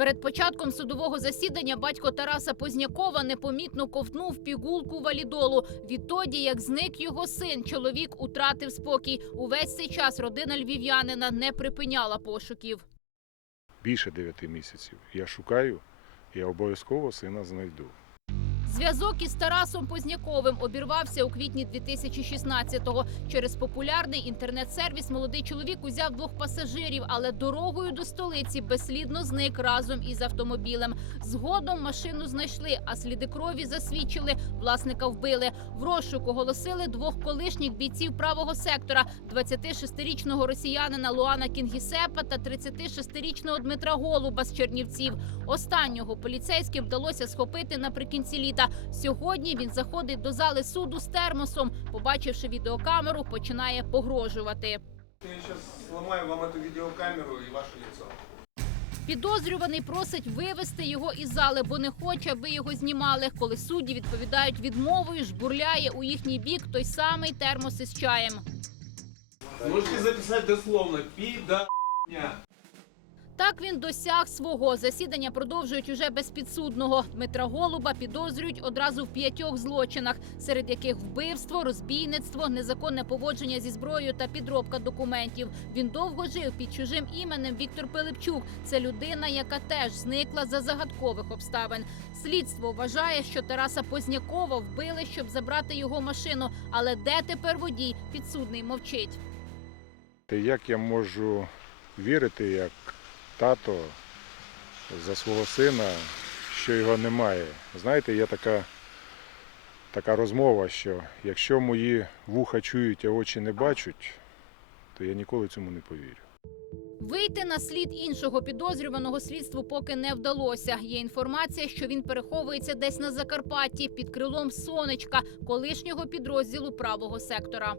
Перед початком судового засідання батько Тараса Познякова непомітно ковтнув пігулку валідолу. Відтоді, як зник його син, чоловік утратив спокій. Увесь цей час родина львів'янина не припиняла пошуків. Більше дев'яти місяців. Я шукаю, я обов'язково сина знайду. Зв'язок із Тарасом Позняковим обірвався у квітні 2016-го. Через популярний інтернет-сервіс молодий чоловік узяв двох пасажирів, але дорогою до столиці безслідно зник разом із автомобілем. Згодом машину знайшли, а сліди крові засвідчили. Власника вбили. В розшук оголосили двох колишніх бійців правого сектора: 26-річного росіянина Луана Кінгісепа та 36-річного Дмитра Голуба з Чернівців. Останнього поліцейським вдалося схопити наприкінці літа. Сьогодні він заходить до зали суду з термосом. Побачивши відеокамеру, починає погрожувати. Я сейчас сломаю вам эту видеокамеру и ваше лицо. Підозрюваний просить вивести його із зали, бо не хоче, аби його знімали. Коли судді відповідають відмовою, жбурляє у їхній бік той самий термос із чаєм. Можете записать дословно. Пида. Так він досяг свого. Засідання продовжують уже без підсудного. Дмитра Голуба підозрюють одразу в п'ятьох злочинах, серед яких вбивство, розбійництво, незаконне поводження зі зброєю та підробка документів. Він довго жив під чужим іменем Віктор Пилипчук. Це людина, яка теж зникла за загадкових обставин. Слідство вважає, що Тараса Познякова вбили, щоб забрати його машину. Але де тепер водій? Підсудний мовчить. Як я можу вірити, як тато за свого сина, що його немає? Знаєте, є така, така розмова, що якщо мої вуха чують, а очі не бачать, то я ніколи цьому не повірю. Вийти на слід іншого підозрюваного слідству поки не вдалося. Є інформація, що він переховується десь на Закарпатті під крилом сонечка, колишнього підрозділу правого сектора.